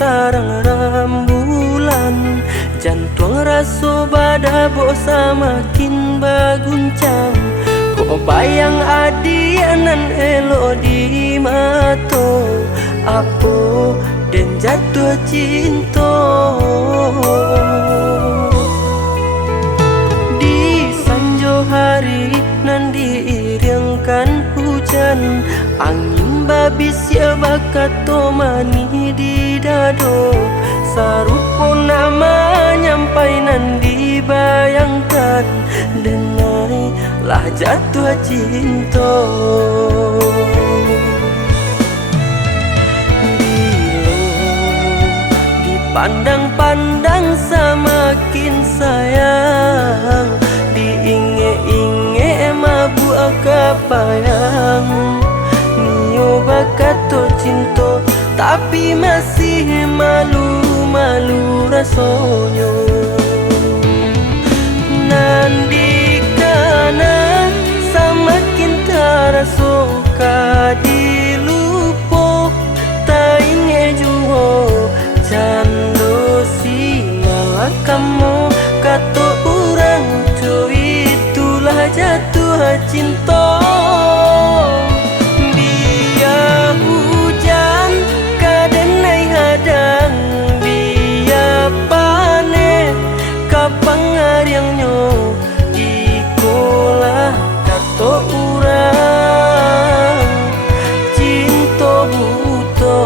tarang rembulan, jantung raso bada bosa makin baguncang. Kok bayang adianan elo di mato, apo dan jatuh cinta. Di sanjo hari nan diiringkan hujan, angin babis ya bakato mani di dado. Sarupo nama nyampai nan dibayangkan, denai lah jatuh cinta. Pandang-pandang semakin sayang, diinge-inge mabu akapayang. Nio bakato cinta tapi masih malu-malu rasonyo. Nandi kana semakin taraso kadilupo, tainge juho cando si malakamu kato orang tu itulah jatuh cinta. Biar hujan kadenai hadang, biar panen kapang ariangnya, ikolah kato orang cinta buto.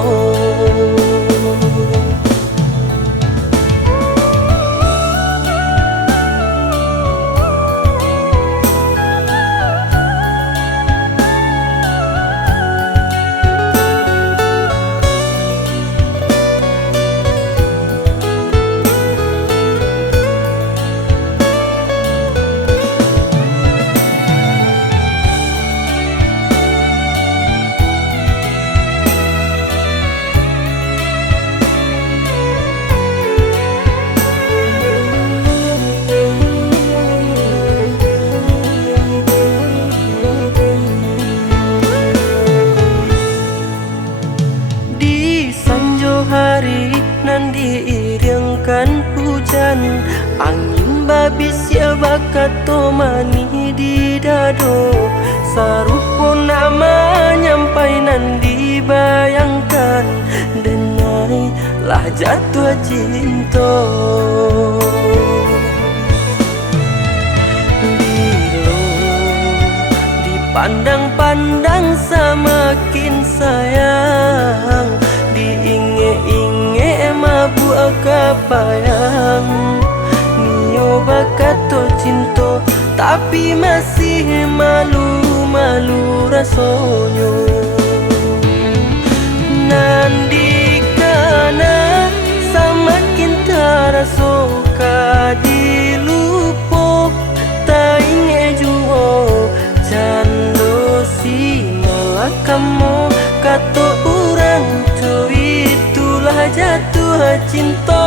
Hari nan diiringkan hujan, angin babis ya bakato mani di dado. Sarupo nama nyampai nan dibayangkan, denai lah jatuh cinta. Dipandang-pandang semakin sayang, diinge-inge mabu akapayang. Nio bakato cinta tapi masih malu-malu rasonyo. Nandi kana semakin taraso kadilupo, tainge juho cando si malakamu kato orang tu itulah jatuh cinta.